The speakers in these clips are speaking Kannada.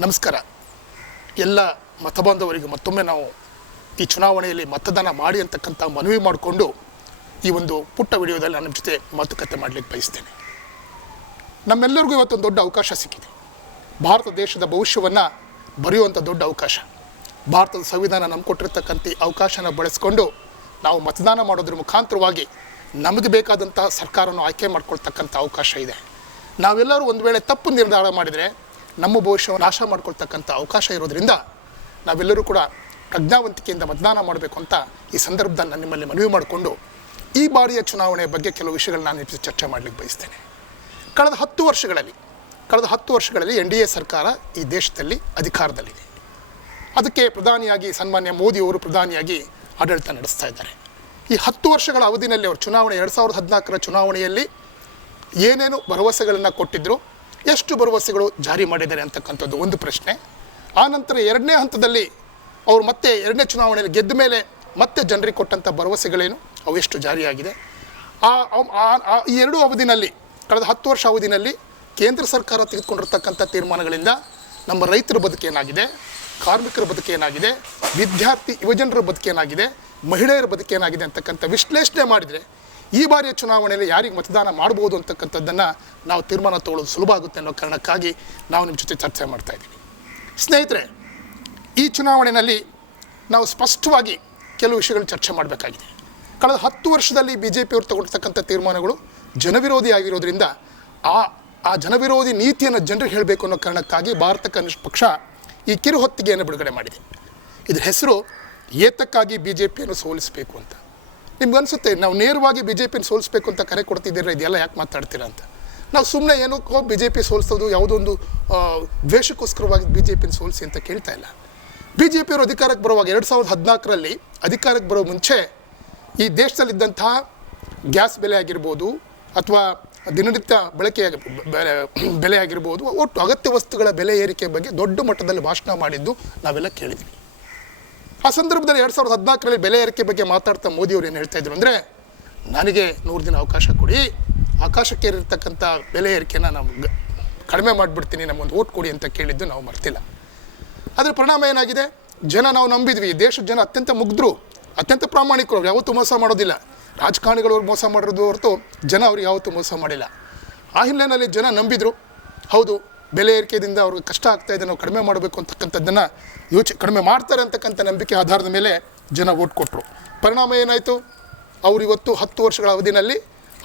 ನಮಸ್ಕಾರ. ಎಲ್ಲ ಮತಬಾಂಧವರಿಗೆ ಮತ್ತೊಮ್ಮೆ ನಾವು ಈ ಚುನಾವಣೆಯಲ್ಲಿ ಮತದಾನ ಮಾಡಿ ಅಂತಕ್ಕಂಥ ಮನವಿ ಮಾಡಿಕೊಂಡು ಈ ಒಂದು ಪುಟ್ಟ ವಿಡಿಯೋದಲ್ಲಿ ನಾನು ನಿಮ್ಮ ಜೊತೆ ಮಾತುಕತೆ ಮಾಡಲಿಕ್ಕೆ ಬಯಸ್ತೇನೆ. ನಮ್ಮೆಲ್ಲರಿಗೂ ಇವತ್ತೊಂದು ದೊಡ್ಡ ಅವಕಾಶ ಸಿಕ್ಕಿದೆ. ಭಾರತ ದೇಶದ ಭವಿಷ್ಯವನ್ನು ಬರೆಯುವಂಥ ದೊಡ್ಡ ಅವಕಾಶ. ಭಾರತದ ಸಂವಿಧಾನ ನಮ್ಗೆ ಕೊಟ್ಟಿರ್ತಕ್ಕಂಥ ಅವಕಾಶನ ಬಳಸ್ಕೊಂಡು ನಾವು ಮತದಾನ ಮಾಡೋದ್ರ ಮುಖಾಂತರವಾಗಿ ನಮಗೆ ಬೇಕಾದಂಥ ಸರ್ಕಾರವನ್ನು ಆಯ್ಕೆ ಮಾಡ್ಕೊಳ್ತಕ್ಕಂಥ ಅವಕಾಶ ಇದೆ. ನಾವೆಲ್ಲರೂ ಒಂದು ವೇಳೆ ತಪ್ಪು ನಿರ್ಧಾರ ಮಾಡಿದರೆ ನಮ್ಮ ಭವಿಷ್ಯವನ್ನು ನಾಶ ಮಾಡ್ಕೊಳ್ತಕ್ಕಂಥ ಅವಕಾಶ ಇರೋದ್ರಿಂದ ನಾವೆಲ್ಲರೂ ಕೂಡ ಪ್ರಜ್ಞಾವಂತಿಕೆಯಿಂದ ಮತದಾನ ಮಾಡಬೇಕು ಅಂತ ಈ ಸಂದರ್ಭದಲ್ಲಿ ನಾನು ನಿಮ್ಮಲ್ಲಿ ಮನವಿ ಮಾಡಿಕೊಂಡು ಈ ಬಾರಿಯ ಚುನಾವಣೆಯ ಬಗ್ಗೆ ಕೆಲವು ವಿಷಯಗಳನ್ನ ನಾನು ಚರ್ಚೆ ಮಾಡಲಿಕ್ಕೆ ಬಯಸ್ತೇನೆ. ಕಳೆದ ಹತ್ತು ವರ್ಷಗಳಲ್ಲಿ, ಕಳೆದ ಹತ್ತು ವರ್ಷಗಳಲ್ಲಿ ಎನ್ ಡಿ ಎ ಸರ್ಕಾರ ಈ ದೇಶದಲ್ಲಿ ಅಧಿಕಾರದಲ್ಲಿದೆ. ಅದಕ್ಕೆ ಪ್ರಧಾನಿಯಾಗಿ ಸನ್ಮಾನ್ಯ ಮೋದಿಯವರು ಪ್ರಧಾನಿಯಾಗಿ ಆಡಳಿತ ನಡೆಸ್ತಾ ಇದ್ದಾರೆ. ಈ ಹತ್ತು ವರ್ಷಗಳ ಅವಧಿನಲ್ಲಿ ಅವರು ಚುನಾವಣೆ ಎರಡು ಸಾವಿರದ ಹದಿನಾಲ್ಕರ ಚುನಾವಣೆಯಲ್ಲಿ ಏನೇನು ಭರವಸೆಗಳನ್ನು ಕೊಟ್ಟಿದ್ದರು ಎಷ್ಟು ಭರವಸೆಗಳು ಜಾರಿ ಮಾಡಿದ್ದಾರೆ ಅಂತಕ್ಕಂಥದ್ದು ಒಂದು ಪ್ರಶ್ನೆ. ಆನಂತರ ಎರಡನೇ ಹಂತದಲ್ಲಿ ಅವರು ಮತ್ತೆ ಎರಡನೇ ಚುನಾವಣೆಯಲ್ಲಿ ಗೆದ್ದ ಮೇಲೆ ಮತ್ತೆ ಜನರಿಗೆ ಕೊಟ್ಟಂಥ ಭರವಸೆಗಳೇನು? ಅವು ಎಷ್ಟು ಜಾರಿಯಾಗಿದೆ? ಆ ಆ- ಆ- ಆ- ಈ ಎರಡು ಅವಧಿನಲ್ಲಿ, ಕಳೆದ ಹತ್ತು ವರ್ಷ ಅವಧಿನಲ್ಲಿ ಕೇಂದ್ರ ಸರ್ಕಾರ ತೆಗೆದುಕೊಂಡಿರ್ತಕ್ಕಂಥ ತೀರ್ಮಾನಗಳಿಂದ ನಮ್ಮ ರೈತರ ಬದುಕೇನಾಗಿದೆ ಕಾರ್ಮಿಕರ ಬದುಕೇನಾಗಿದೆ ವಿದ್ಯಾರ್ಥಿ ಯುವಜನರ ಬದುಕೇನಾಗಿದೆ ಮಹಿಳೆಯರ ಬದುಕೇನಾಗಿದೆ ಅಂತಕ್ಕಂಥ ವಿಶ್ಲೇಷಣೆ ಮಾಡಿದರೆ ಈ ಬಾರಿಯ ಚುನಾವಣೆಯಲ್ಲಿ ಯಾರಿಗೆ ಮತದಾನ ಮಾಡ್ಬೋದು ಅಂತಕ್ಕಂಥದ್ದನ್ನು ನಾವು ತೀರ್ಮಾನ ತಗೊಳ್ಳೋದು ಸುಲಭ ಆಗುತ್ತೆ ಅನ್ನೋ ಕಾರಣಕ್ಕಾಗಿ ನಾವು ನಿಮ್ಮ ಜೊತೆ ಚರ್ಚೆ ಮಾಡ್ತಾ ಇದ್ದೀವಿ. ಸ್ನೇಹಿತರೆ, ಈ ಚುನಾವಣೆಯಲ್ಲಿ ನಾವು ಸ್ಪಷ್ಟವಾಗಿ ಕೆಲವು ವಿಷಯಗಳು ಚರ್ಚೆ ಮಾಡಬೇಕಾಗಿದೆ. ಕಳೆದ ಹತ್ತು ವರ್ಷದಲ್ಲಿ ಬಿ ಜೆ ಪಿಯವರು ತಗೊಳ್ತಕ್ಕಂಥ ತೀರ್ಮಾನಗಳು ಜನವಿರೋಧಿ ಆಗಿರೋದ್ರಿಂದ ಆ ಆ ಜನವಿರೋಧಿ ನೀತಿಯನ್ನು ಜನರಿಗೆ ಹೇಳಬೇಕು ಅನ್ನೋ ಕಾರಣಕ್ಕಾಗಿ ಭಾರತ ಕಮ್ಯುನಿಸ್ಟ್ ಪಕ್ಷ ಈ ಕಿರು ಹೊತ್ತಿಗೆಯನ್ನು ಬಿಡುಗಡೆ ಮಾಡಿದೆ. ಇದರ ಹೆಸರು ಏತಕ್ಕಾಗಿ ಬಿ ಜೆ ಪಿಯನ್ನು ಸೋಲಿಸಬೇಕು ಅಂತ. ನಿಮ್ಗೆ ಅನಿಸುತ್ತೆ ನಾವು ನೇರವಾಗಿ ಬಿ ಜೆ ಪಿನ ಸೋಲಿಸ್ಬೇಕು ಅಂತ ಕರೆ ಕೊಡ್ತಿದ್ದೀರ ಇದೆಲ್ಲ ಯಾಕೆ ಮಾತಾಡ್ತೀರಾ ಅಂತ? ನಾವು ಸುಮ್ಮನೆ ಏನಕ್ಕೋ ಬಿ ಜೆ ಪಿ ಸೋಲಿಸೋದು ಯಾವುದೊಂದು ದ್ವೇಷಕ್ಕೋಸ್ಕರವಾಗಿ ಬಿ ಜೆ ಪಿನ ಸೋಲಿಸಿ ಅಂತ ಕೇಳ್ತಾ ಇಲ್ಲ. ಬಿ ಜೆ ಪಿಯವರು ಅಧಿಕಾರಕ್ಕೆ ಬರುವಾಗ ಎರಡು ಸಾವಿರದ ಹದಿನಾಲ್ಕರಲ್ಲಿ ಅಧಿಕಾರಕ್ಕೆ ಬರೋ ಮುಂಚೆ ಈ ದೇಶದಲ್ಲಿದ್ದಂತಹ ಗ್ಯಾಸ್ ಬೆಲೆ ಆಗಿರ್ಬೋದು ಅಥವಾ ದಿನನಿತ್ಯ ಬಳಕೆಯ ಬೆಲೆ ಆಗಿರ್ಬೋದು, ಒಟ್ಟು ಅಗತ್ಯ ವಸ್ತುಗಳ ಬೆಲೆ ಏರಿಕೆ ಬಗ್ಗೆ ದೊಡ್ಡ ಮಟ್ಟದಲ್ಲಿ ಭಾಷಣ ಮಾಡಿದ್ದು ನಾವೆಲ್ಲ ಕೇಳಿದ್ವಿ. ಆ ಸಂದರ್ಭದಲ್ಲಿ ಎರಡು ಸಾವಿರದ ಹದಿನಾಲ್ಕರಲ್ಲಿ ಬೆಲೆ ಏರಿಕೆ ಬಗ್ಗೆ ಮಾತಾಡ್ತಾ ಮೋದಿಯವರು ಏನು ಹೇಳ್ತಾ ಇದ್ರು ಅಂದರೆ, ನನಗೆ ನೂರು ದಿನ ಅವಕಾಶ ಕೊಡಿ. ಆಕಾಶಕ್ಕೆ ಇರತಕ್ಕಂಥ ಬೆಲೆ ಏರಿಕೆನ ನಾವು ಕಡಿಮೆ ಮಾಡಿಬಿಡ್ತೀನಿ. ನಮಗೊಂದು ಓಟ್ ಕೊಡಿ ಅಂತ ಕೇಳಿದ್ದು ನಾವು ಮರ್ತಿಲ್ಲ. ಅದರ ಪರಿಣಾಮ ಏನಾಗಿದೆ? ಜನ ನಾವು ನಂಬಿದ್ವಿ. ದೇಶದ ಜನ ಅತ್ಯಂತ ಮುಗ್ಧರು ಅತ್ಯಂತ ಪ್ರಾಮಾಣಿಕರು. ಯಾವತ್ತೂ ಮೋಸ ಮಾಡೋದಿಲ್ಲ. ರಾಜಕಾರಣಿಗಳು ಅವ್ರು ಮೋಸ ಮಾಡಿರೋದು ಹೊರತು ಜನ ಅವ್ರಿಗೆ ಯಾವತ್ತೂ ಮೋಸ ಮಾಡಿಲ್ಲ. ಆ ಹಿನ್ನೆಲೆಯಲ್ಲಿ ಜನ ನಂಬಿದರು. ಹೌದು ಬೆಲೆ ಏರಿಕೆಯಿಂದ ಅವ್ರಿಗೆ ಕಷ್ಟ ಆಗ್ತಾ ಇದೆ, ನಾವು ಕಡಿಮೆ ಮಾಡಬೇಕು ಅಂತಕ್ಕಂಥದ್ದನ್ನು ಯೋಚನೆ ಕಡಿಮೆ ಮಾಡ್ತಾರೆ ಅಂತಕ್ಕಂಥ ನಂಬಿಕೆ ಆಧಾರದ ಮೇಲೆ ಜನ ಓಟ್ ಕೊಟ್ಟರು ಪರಿಣಾಮ ಏನಾಯಿತು? ಅವರು ಇವತ್ತು ಹತ್ತು ವರ್ಷಗಳ ಅವಧಿನಲ್ಲಿ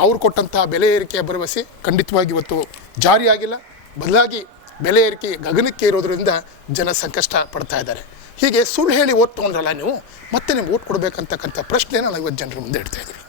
ಅವ್ರು ಕೊಟ್ಟಂತಹ ಬೆಲೆ ಏರಿಕೆಯ ಭರವಸೆ ಖಂಡಿತವಾಗಿ ಇವತ್ತು ಜಾರಿಯಾಗಿಲ್ಲ ಬದಲಾಗಿ ಬೆಲೆ ಏರಿಕೆ ಗಗನಕ್ಕೆ ಇರೋದ್ರಿಂದ ಜನ ಸಂಕಷ್ಟ ಪಡ್ತಾ ಇದ್ದಾರೆ. ಹೀಗೆ ಸುಳ್ಳು ಹೇಳಿ ಓಟ್ ತೊಗೊಂಡ್ರಲ್ಲ ನೀವು, ಮತ್ತೆ ನಿಮ್ಗೆ ಓಟ್ ಕೊಡಬೇಕಂತಕ್ಕಂಥ ಪ್ರಶ್ನೆಯನ್ನು ನಾವು ಇವತ್ತು ಜನರ ಮುಂದೆ ಇಡ್ತಾ ಇದ್ದೀವಿ.